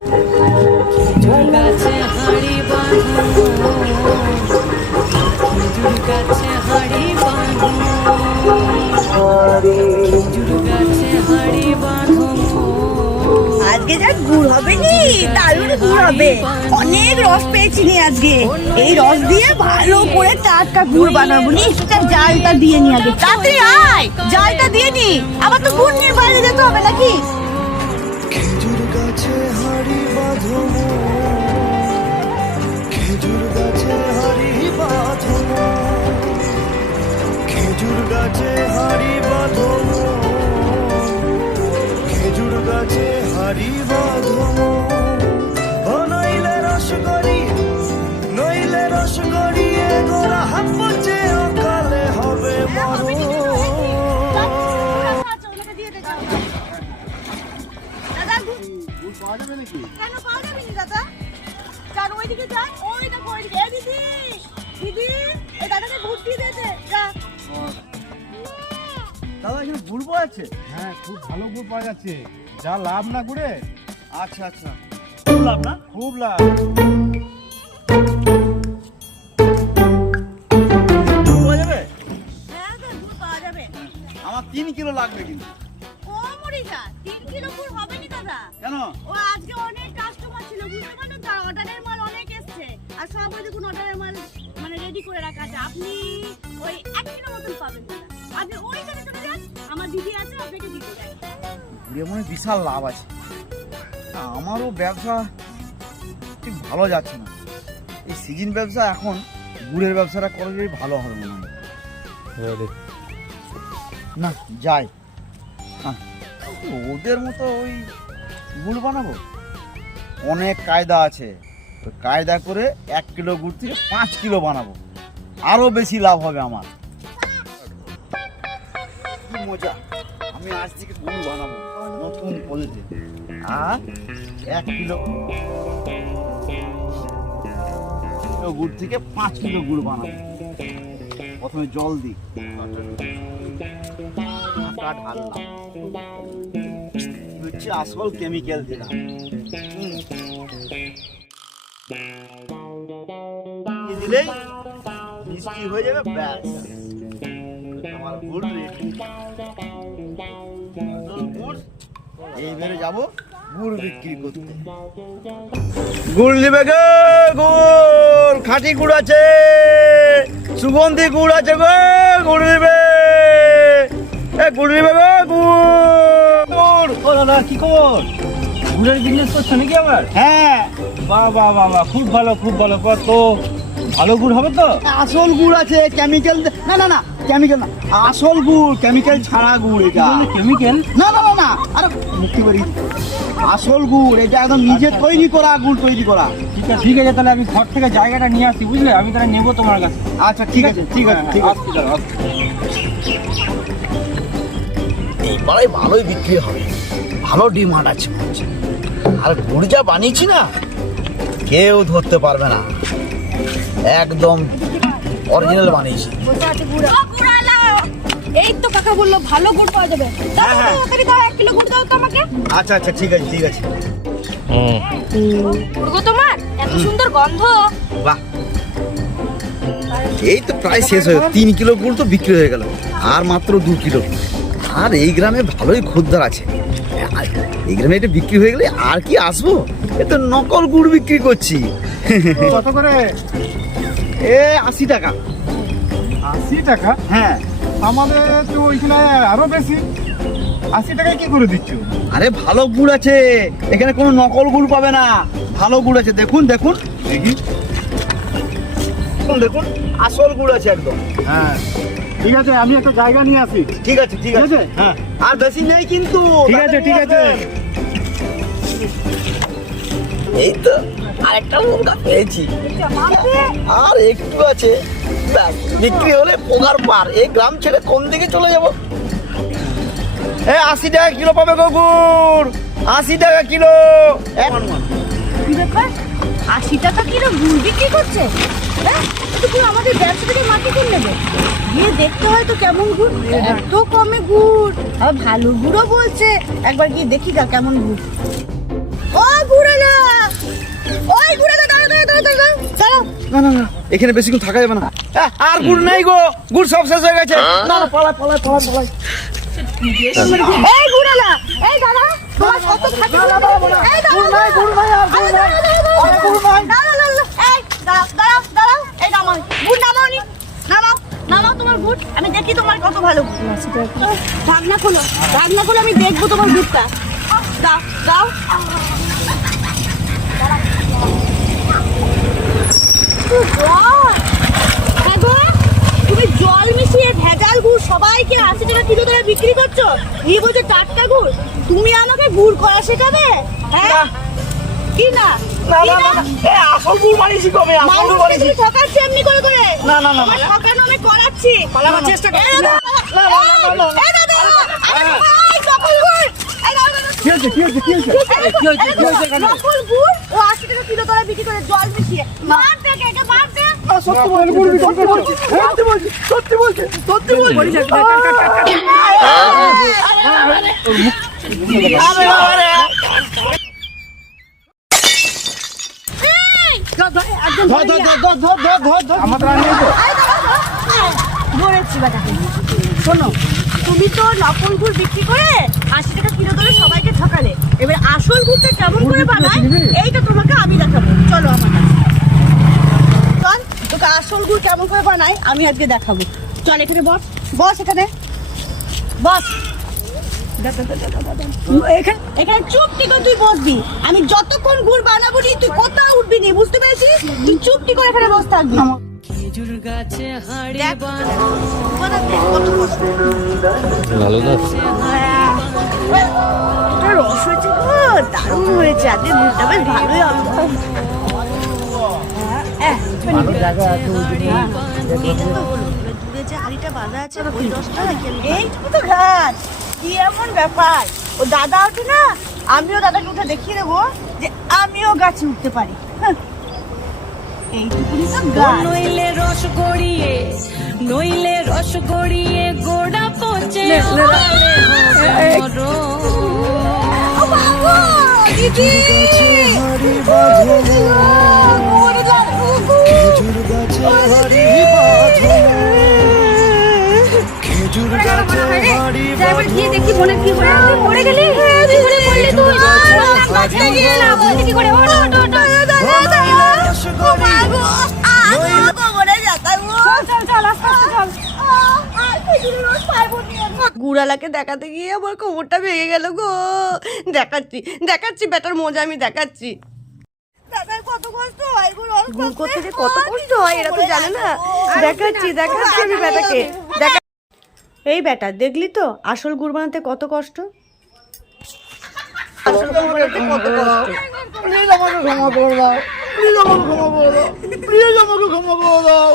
খেজুর গাছে হাঁড়ি বাঁধো, খেজুর গাছে হাঁড়ি বাঁধো, খেজুর গাছে হাঁড়ি বাঁধো। আজকে যা গুড় হবে নি, দারুণ গুড় হবে। অনেক রস পেয়েছি নি আজকে। এই রস দিয়ে ভালো করে টাটকা গুড় বানাবো। নিচটা জালটা দিয়ে নি আগে। তাড়াতাড়ি আয়, জালটা দিয়ে নি। আবার তো গুড় নিয়ে বাইরে যেতে হবে নাকি? খেজুর গাছে হাড়ি বাঁধো, খেজুর গাছে হাড়ি বাঁধো, খেজুর গাছে হাড়ি বাঁধো, খেজুর গাছে হাড়ি বাঁধো। ও নইলে রসগরি, নইলে রসগরি, এ গোরা হাঁপছে অকালে হবে মরো। পাওয়া যাবে নাকি? কেন পাওয়া যাবে না দাদা? কারণ ওইদিকে যাই, ওই দেখো ওইদিকে। এই দিদি, দিদি, এই দাদাকে গুড় দিয়ে দিয়েছে। যা। দাদা এখানে গুড় পাওয়া যাচ্ছে? হ্যাঁ, খুব ভালো গুড় পাওয়া যাচ্ছে। যা লাভ না গুড়ে। আচ্ছা আচ্ছা, খুব লাভ না? খুব লাভ। গুড় পাওয়া যাবে? হ্যাঁ দাদা, গুড় পাওয়া যাবে। আমার 3 কিলো লাগবে কিন্তু। কমরি যা, 3 কিলো গুড় হবে না দাদা। কেন? ও আজকে অনেক কাস্টমার ছিল, বুঝতে পারলেন তো? অর্ডারের মাল অনেক এসছে। আর সব ওই দেখুন অর্ডারের মাল মানে রেডি করে রাখা আছে। আপনি ওই 1 কিলো মতন পাবেন দাদা। আপনি ওই জায়গায় চলে যান, আমার দিদি আছে, আপনাকে দিতে যাই। গুড়ে মনে হয় বিশাল লাভ আছে। আমারও ব্যবসা ঠিক ভালো যাচ্ছে না। এই সিজন ব্যবসা, এখন গুড়ের ব্যবসাটা করলে ভালো হবে মনে হয়। না যাই, ওদের মতো ওই গুড় বানাবো? অনেক কায়দা আছে। ওই কায়দা করে 1 কিলো গুড় থেকে 5 কিলো বানাবো, আরো বেশি লাভ হবে আমার। কি মজা! আমি আজ থেকে গুড় বানাবো নতুন পদ্ধতি। আর 1 কিলো গুড় থেকে 5 কিলো গুড় বানাবো। প্রথমে জল দিই, আটা ঢাললাম, হচ্ছে আসল কেমিক্যাল দিলাম। দিলেই মিষ্টি হয়ে যাবে, ব্যাস আমার গুড় রেডি। গুড় এইবারে যাবো গুড় বিক্রি করতে। গুড় নেবে গো, গুড় খাঁটি গুড় আছে, সুগন্ধি গুড় আছে গো, গুড় নেবে। গুড় নেবে গো, গুড়। ও দাদা, কি খবর? গুড়ের বিজনেস করছো নাকি আবার? হ্যাঁ, বাহ বাহ বাহ বাহ, খুব ভালো খুব ভালো। তো ভালো গুড় হবে তো? আসল গুড় আছে, কেমিক্যাল না না না, কেমিক্যাল না, আসল গুড়, কেমিক্যাল ছাড়া গুড় এটা। কেমিক্যাল? না না না না, আরে মুক্তি করি, আসল গুড় এটা, একদম নিজে তৈরি করা গুড়, তৈরি করা। ঠিক আছে ঠিক আছে, তাহলে আমি ঘর থেকে জায়গাটা নিয়ে আসি, বুঝলে? আমি তাহলে নেবো তোমার কাছে। আচ্ছা ঠিক আছে ঠিক আছে ঠিক আছে। আসছি দাদা, আসছি। এই পাড়ায় ভালোই বিক্রি হবে, ভালো ডিমান্ড আছে। আর গুড় যা বানিয়েছি না, কেউ ধরতে পারবে না, একদম অরিজিনাল বানিয়েছি। এই তো কাকা বললো ভালো গুড় পাওয়া যাবে। দাও হ্যাঁ। তাড়াতাড়ি দাও, 1 কিলো গুড় দাও তো আমাকে। আচ্ছা আচ্ছা ঠিক আছে ঠিক আছে। গুড় গো তোমার এত সুন্দর গন্ধ। বাহ, এই তো প্রায় শেষ হয়ে 3 কিলো গুড় তো বিক্রি হয়ে গেল, আর মাত্র 2 কিলো। আর এই গ্রামে ভালোই খদ্দের আছে, আর এই গ্রামে এটা বিক্রি হয়ে গেলে আর কি আসবো? এ তো নকল গুড় বিক্রি করছি। কত করে? এ 80 টাকা। 80 টাকা? হ্যাঁ, আমাদের তো ওইখানে আরো বেশি। 80 টাকায় কি করে দিচ্ছ? আরে ভালো গুড় আছে এখানে, কোনো নকল গুড় পাবে না, ভালো গুড় আছে। দেখুন দেখুন দেখি। দেখুন, আসল গুড় আছে একদম। হ্যাঁ ঠিক আছে, আমি একটা জায়গা নিয়ে আসি। ঠিক আছে ঠিক আছে। হ্যাঁ আর বেশি নেই কিন্তু। ঠিক আছে ঠিক আছে। এই তো আরেকটা মুরগা পেয়েছি, আর একটু আছে, ব্যাস বিক্রি হলে পোকার পার। এই গ্রাম ছেড়ে কোন দিকে চলে যাব? 80 টাকা কিলো পাবে গো গুড়, 80 টাকা কিলো। কি ব্যাপার, 80 টাকা কিলো গুড় বিক্রি করছে? হ্যাঁ, তো পুরো আমাদের ব্যবসা থেকে মাটি করে নেবে। গিয়ে দেখতে হয় তো কেমন গুড়, এত কমে গুড়, আর ভালো গুড়ও বলছে। একবার গিয়ে দেখি গা কেমন গুড়। ও গুড় এলো, না না না এখানে বেশিক্ষণ থাকা যাবে না। আর গুড় নাই গো, গুড় সব শেষ হয়ে গেছে। না না পালাই পালাই পালাই পালাই। এই গুড়ালা, এই দাদা তোমার কত খাচ্ছ? এই দাদা, গুড় নাই গুড় নাই আর গুড় নাই। আর গুড় নাই। এই দাঁড়াও দাঁড়াও, এই নামাও গুড়, নামাওনি, নামাও নামাও তোমার গুড়, আমি দেখি তোমার কত ভালো গুড়। ঢাকনা খোলো, ঢাকনা খোলো, আমি দেখবো তোমার গুড়টা। দাও দাও। হ্যাঁ গো, তুমি জল মিশিয়ে ভেজাল গুড় সবাইকে 80 টাকা কিলো ধরে বিক্রি করছো, নিয়ে বলছো টাটকা গুড়। তুমি আমাকে গুড় করা শেখাবে? হ্যাঁ কি না? না না না এ আসল গুড় বানিয়েছি কবে? আসল গুড় বানিয়েছি। তুমি ঠকাচ্ছি এমনি করে করে। না না না তোমার ঠকানো আমি করাচ্ছি। পালাবার চেষ্টা কর। এই দাদা, না না না না না। এই দাদা, এই নকল গুড়। এই দাদা, কি হয়েছে কি হয়েছে কি হয়েছে? নকল গুড় ও 80 টাকা কিলো ধরে বিক্রি করে জল মিশিয়ে। মার দে, একে মার দে। সত্যি বলছি বলবি, সত্যি বলছি সত্যি বলছি সত্যি বলছি সত্যি বলছি। ধর ধর ধর ধর ধর ধর ধর। আমার রান্না নেই তো। ধরেছি বেটাকে। শোনো, তুমি তো নকল গুড় বিক্রি করে 80 টাকা কিলো ধরে সবাইকে ঠকালে। এবার আসল গুড়টা কেমন করে বানায় এইটা তোমাকে আমি দেখাবো। চলো আমার কাছে চল, তোকে আসল গুড় কেমন করে বানায় আমি আজকে দেখাবো। চল এখানে বস, বস এখানে বস। এখানে এখানে চুপটি করে তুই বসবি। আমি যতক্ষণ গুড় বানাবো নি তুই কোথাও উঠবি নি, বুঝতে পেরেছিস? তুই চুপটি করে এখানে বস থাকবি। খেজুর গাছে হাড়ি দেখ, বাঁধো, বানাতে কত কষ্ট। ভালো না এটা রস হয়েছে গো, দারুণ হয়েছে। আজকে দুধটা বেশ ভালোই হবে। এইটা তো হলো, এবার দূরে যে হাঁড়িটা বাঁধা আছে ওই রসটা নাকি এইটুকু তো ঘাট। কি এমন ব্যাপার, ও দাদা ওঠে না, আমিও দাদাকে উঠে দেখিয়ে দেবো যে আমিও গাছে উঠতে পারি। হ্যাঁ, এইটুকুনি তো গাছ। নইলে রস গড়িয়ে, নইলে রস গড়িয়ে গোড়া পচে মরো। ও বাবা, দিদি হাড়ি বাঁধো, ওরে লাগু গো। খেজুর গাছে হাড়ি বাঁধো, খেজুর গাছে হাড়ি বাঁধো। দেখি মনে কি করে পড়ে গেলি? কি করে পড়লি তুই? বাঁচতে গিয়ে না বলতে কি করে? ওঠ ওঠ ওঠ। গুড়ালাকে দেখাতে গিয়ে আমার কোমরটা ভেঙে গেল গো। দেখাচ্ছি দেখাচ্ছি বেটার মজা আমি দেখাচ্ছি। দাদার কত কষ্ট হয় গো, গুড় করতে যে কত কষ্ট হয় এরা তো জানে না। দেখাচ্ছি দেখাচ্ছি আমি বেটাকে। এই বেটা দেখলি তো আসল গুড় বানাতে কত কষ্ট। আসল গুড় বানাতে কত কষ্ট। প্লিজ আমাকে ক্ষমা করে দাও, প্লিজ আমাকে ক্ষমা করে দাও, প্লিজ আমাকে ক্ষমা করে দাও।